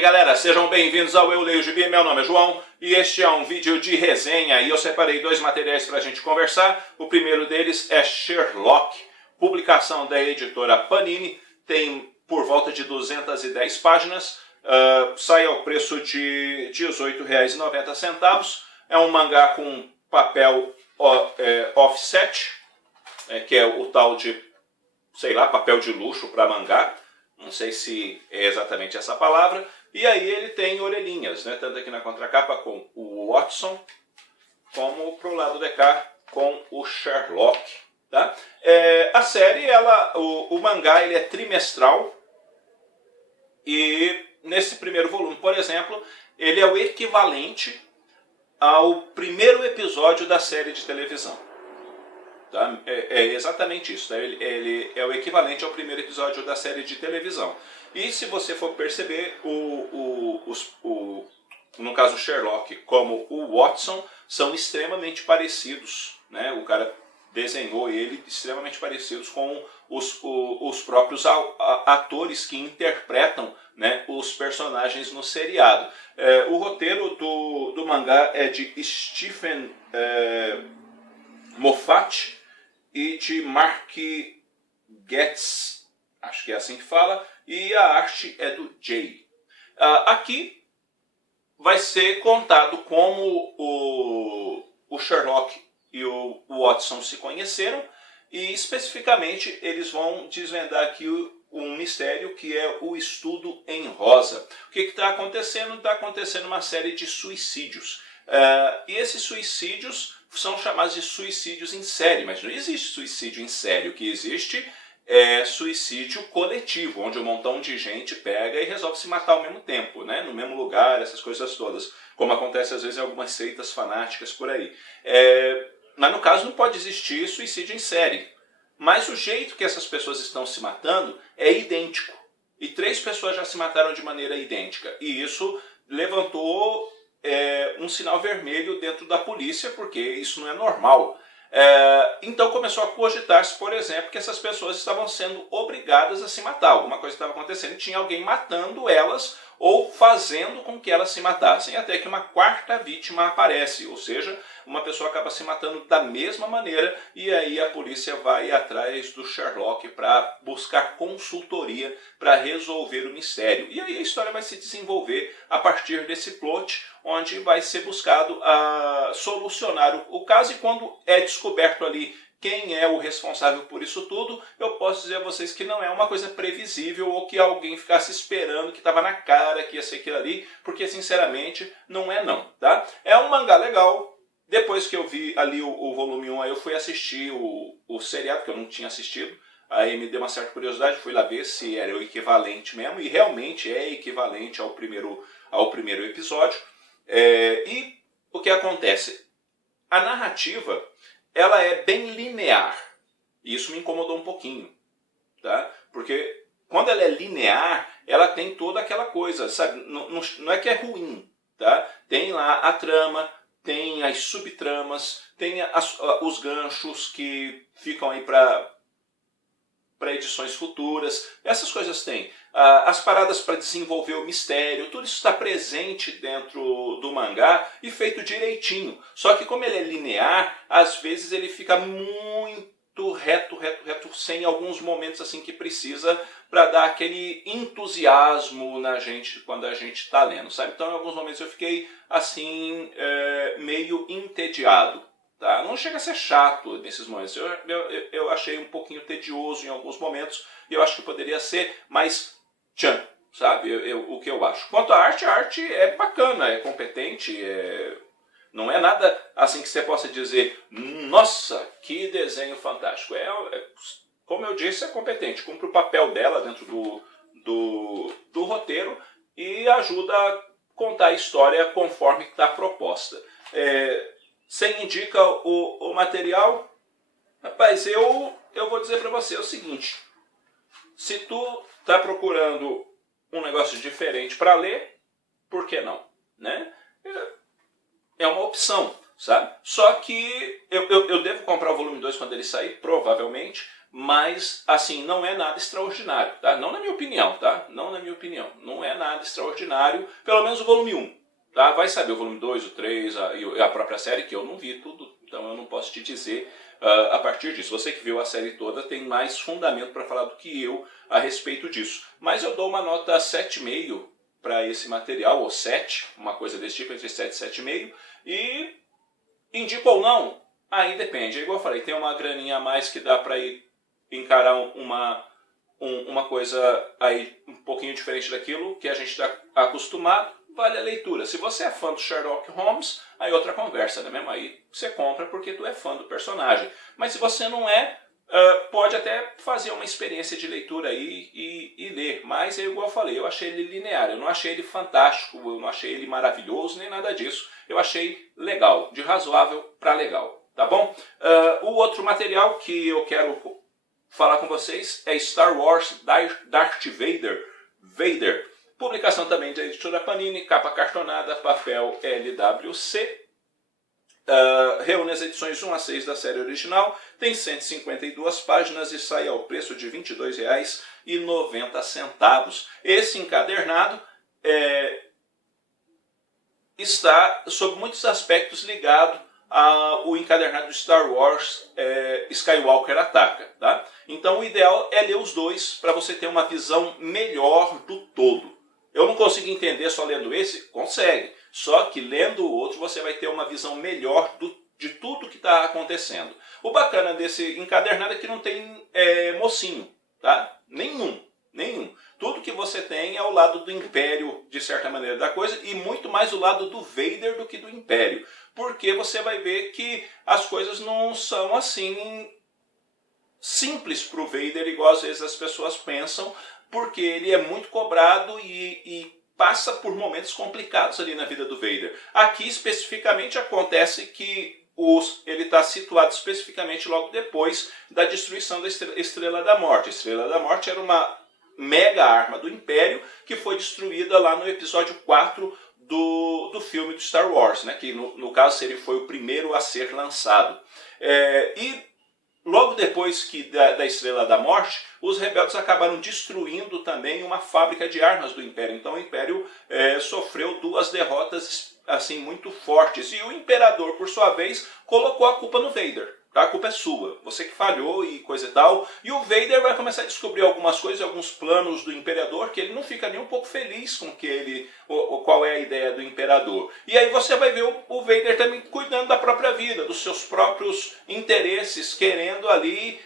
aí galera, sejam bem-vindos ao Eu Leio Gibi, meu nome é João e este é um vídeo de resenha e eu separei dois materiais para a gente conversar. O primeiro deles é Sherlock, publicação da editora Panini, tem por volta de 210 páginas, sai ao preço de R$ 18,90, é um mangá com papel offset, que é o tal de, sei lá, papel de luxo para mangá. Não sei se é exatamente essa palavra. E aí ele tem orelhinhas, né? Tanto aqui na contracapa com o Watson, como pro lado de cá com o Sherlock. Tá? A série, o mangá, ele é trimestral. E nesse primeiro volume, por exemplo, ele é o equivalente ao primeiro episódio da série de televisão. Tá? É exatamente isso, tá? Ele é o equivalente ao primeiro episódio da série de televisão. E se você for perceber, no caso o Sherlock como o Watson são extremamente parecidos, né? O cara desenhou ele extremamente parecidos com os próprios atores que interpretam, né, os personagens no seriado. O roteiro do mangá é de Stephen Moffat e de Mark Getz, acho que é assim que fala, e a arte é do Jay. Aqui vai ser contado como o Sherlock e o Watson se conheceram, e especificamente eles vão desvendar aqui um mistério que é o estudo em rosa. O que está acontecendo? Está acontecendo uma série de suicídios. E esses suicídios são chamados de suicídios em série, mas não existe suicídio em série. O que existe é suicídio coletivo, onde um montão de gente pega e resolve se matar ao mesmo tempo, né? No mesmo lugar, essas coisas todas, como acontece às vezes em algumas seitas fanáticas por aí. Mas no caso não pode existir suicídio em série. Mas o jeito que essas pessoas estão se matando é idêntico. E 3 pessoas já se mataram de maneira idêntica. E isso levantou um sinal vermelho dentro da polícia, porque isso não é normal. Então começou a cogitar-se, por exemplo, que essas pessoas estavam sendo obrigadas a se matar. Alguma coisa estava acontecendo e tinha alguém matando elas ou fazendo com que elas se matassem. Até que uma quarta vítima aparece, ou seja, uma pessoa acaba se matando da mesma maneira, e aí a polícia vai atrás do Sherlock para buscar consultoria para resolver o mistério. E aí a história vai se desenvolver a partir desse plot, onde vai ser buscado solucionar o caso, e quando é descoberto ali quem é o responsável por isso tudo, eu posso dizer a vocês que não é uma coisa previsível ou que alguém ficasse esperando, que estava na cara que ia ser aquilo ali, porque sinceramente não é não, tá? É um mangá legal. Depois que eu vi ali o volume 1, aí eu fui assistir o seriado, que eu não tinha assistido. Aí me deu uma certa curiosidade, fui lá ver se era o equivalente mesmo, e realmente é equivalente ao primeiro episódio. E o que acontece? A narrativa, ela é bem linear, e isso me incomodou um pouquinho, tá? Porque quando ela é linear, ela tem toda aquela coisa, sabe? Não é que é ruim, tá? Tem lá a trama, tem as subtramas, tem os ganchos que ficam aí para edições futuras, essas coisas tem. As paradas para desenvolver o mistério, tudo isso está presente dentro do mangá e feito direitinho. Só que como ele é linear, às vezes ele fica muito reto, sem alguns momentos assim que precisa para dar aquele entusiasmo na gente quando a gente está lendo, sabe? Então em alguns momentos eu fiquei assim, meio entediado. Tá? Não chega a ser chato nesses momentos. Eu achei um pouquinho tedioso em alguns momentos, e eu acho que poderia ser mais tchan, sabe? O que eu acho. Quanto à arte, a arte é bacana, é competente, não é nada assim que você possa dizer, nossa, que desenho fantástico. Como eu disse, é competente, cumpre o papel dela dentro do roteiro e ajuda a contar a história conforme está proposta. Você indica o material? Rapaz, eu vou dizer para você o seguinte. Se tu está procurando um negócio diferente para ler, por que não? Né? É uma opção, sabe? Só que eu devo comprar o volume 2 quando ele sair, provavelmente, mas assim, não é nada extraordinário, tá? Não na minha opinião, tá? Não na minha opinião, não é nada extraordinário, pelo menos o volume 1, tá? Vai saber o volume 2, o 3, a própria série, que eu não vi tudo, então eu não posso te dizer a partir disso. Você que viu a série toda tem mais fundamento para falar do que eu a respeito disso. Mas eu dou uma nota 7,5 para esse material, ou 7, uma coisa desse tipo, entre 7 e 7,5, e indico ou não, aí depende. É igual eu falei, tem uma graninha a mais que dá para ir encarar uma coisa aí um pouquinho diferente daquilo que a gente está acostumado, vale a leitura. Se você é fã do Sherlock Holmes, aí outra conversa, né mesmo? Aí você compra porque tu é fã do personagem. Mas se você não é, pode até fazer uma experiência de leitura aí e ler. Mas, igual eu falei, eu achei ele linear, eu não achei ele fantástico, eu não achei ele maravilhoso, nem nada disso. Eu achei legal, de razoável para legal, tá bom? O outro material que eu quero falar com vocês é Star Wars Darth Vader. Publicação também da editora Panini, capa cartonada, papel LWC. Reúne as edições 1 a 6 da série original, tem 152 páginas e sai ao preço de R$ 22,90. Esse encadernado está, sob muitos aspectos, ligado ao encadernado do Star Wars Skywalker Ataca. Tá? Então o ideal é ler os dois para você ter uma visão melhor do todo. Eu não consigo entender só lendo esse? Consegue. Só que lendo o outro você vai ter uma visão melhor de tudo que está acontecendo. O bacana desse encadernado é que não tem mocinho. Tá? Nenhum. Tudo que você tem é o lado do Império, de certa maneira, da coisa, e muito mais o lado do Vader do que do Império. Porque você vai ver que as coisas não são assim simples para o Vader, igual às vezes as pessoas pensam, porque ele é muito cobrado e passa por momentos complicados ali na vida do Vader. Aqui especificamente acontece que ele está situado especificamente logo depois da destruição da Estrela da Morte. A Estrela da Morte era uma mega arma do Império que foi destruída lá no episódio 4 do filme do Star Wars, né? Que no caso ele foi o primeiro a ser lançado. E logo depois da Estrela da Morte, os rebeldes acabaram destruindo também uma fábrica de armas do Império. Então o Império sofreu 2 derrotas assim muito fortes. E o Imperador, por sua vez, colocou a culpa no Vader. Tá? A culpa é sua, você que falhou e coisa e tal. E o Vader vai começar a descobrir algumas coisas, alguns planos do Imperador, que ele não fica nem um pouco feliz com qual é a ideia do Imperador. E aí você vai ver o Vader também cuidando da própria vida, dos seus próprios interesses, querendo ali,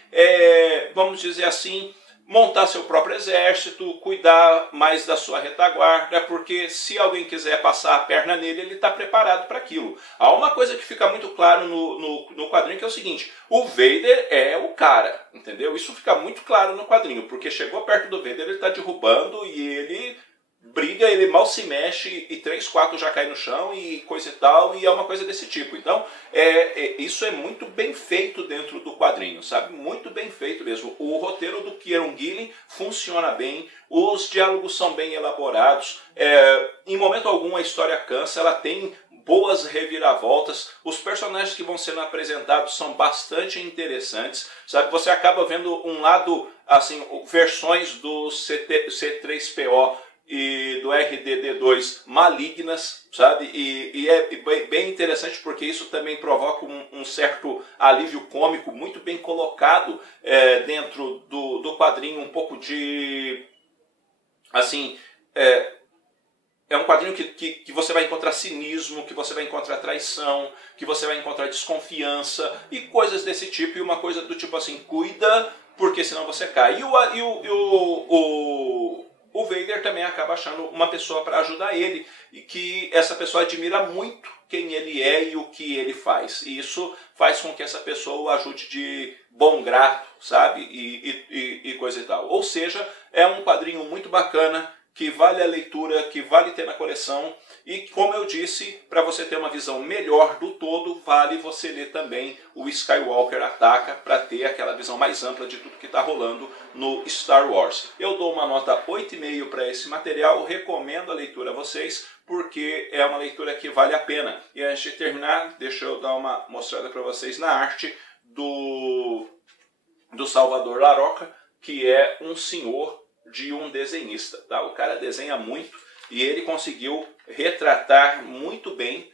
vamos dizer assim, montar seu próprio exército, cuidar mais da sua retaguarda, porque se alguém quiser passar a perna nele, ele está preparado para aquilo. Há uma coisa que fica muito claro no quadrinho, que é o seguinte: o Vader é o cara, entendeu? Isso fica muito claro no quadrinho, porque chegou perto do Vader, ele está derrubando e ele briga, ele mal se mexe e 3, 4 já cai no chão e coisa e tal, e é uma coisa desse tipo. Então, isso é muito bem feito dentro do quadrinho, sabe? Muito bem feito mesmo. O roteiro do Kieron Gillen funciona bem, os diálogos são bem elaborados, em momento algum a história cansa, ela tem boas reviravoltas, os personagens que vão sendo apresentados são bastante interessantes, sabe? Você acaba vendo um lado, assim, versões do C3PO e do RDD2 malignas, sabe? E é bem interessante porque isso também provoca um certo alívio cômico muito bem colocado dentro do quadrinho, um pouco de, assim, é um quadrinho que você vai encontrar cinismo, que você vai encontrar traição, que você vai encontrar desconfiança e coisas desse tipo, e uma coisa do tipo assim, cuida, porque senão você cai. O Vader também acaba achando uma pessoa para ajudar ele, e que essa pessoa admira muito quem ele é e o que ele faz. E isso faz com que essa pessoa o ajude de bom grado, sabe? E coisa e tal. Ou seja, é um quadrinho muito bacana, que vale a leitura, que vale ter na coleção, e como eu disse, para você ter uma visão melhor do todo, vale você ler também o Skywalker Ataca, para ter aquela visão mais ampla de tudo que está rolando no Star Wars. Eu dou uma nota 8,5 para esse material, recomendo a leitura a vocês, porque é uma leitura que vale a pena. E antes de terminar, deixa eu dar uma mostrada para vocês na arte do Salvador Larroca, que é um senhor de um desenhista. Tá? O cara desenha muito e ele conseguiu retratar muito bem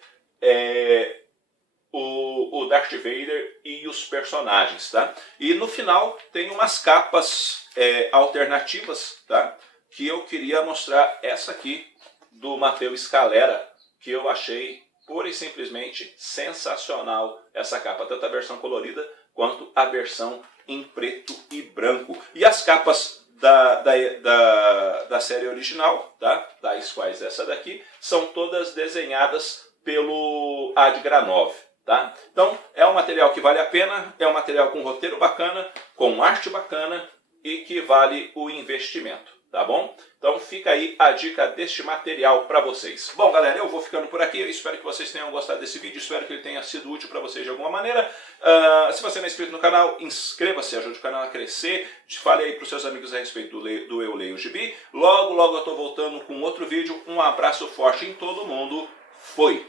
o Darth Vader e os personagens. Tá? E no final tem umas capas alternativas, tá? Que eu queria mostrar. Essa aqui do Matheus Scalera, que eu achei pura e simplesmente sensacional essa capa, tanto a versão colorida quanto a versão em preto e branco. E as capas da série original, tá? Das quais essa daqui, são todas desenhadas pelo Ad Granov. Tá? Então é um material que vale a pena, é um material com roteiro bacana, com arte bacana e que vale o investimento. Tá bom? Então fica aí a dica deste material para vocês. Bom, galera, eu vou ficando por aqui. Eu espero que vocês tenham gostado desse vídeo. Espero que ele tenha sido útil para vocês de alguma maneira. Se você não é inscrito no canal, inscreva-se, ajude o canal a crescer. Fale aí para os seus amigos a respeito do Eu Leio Gibi. Logo, logo eu estou voltando com outro vídeo. Um abraço forte em todo mundo. Fui!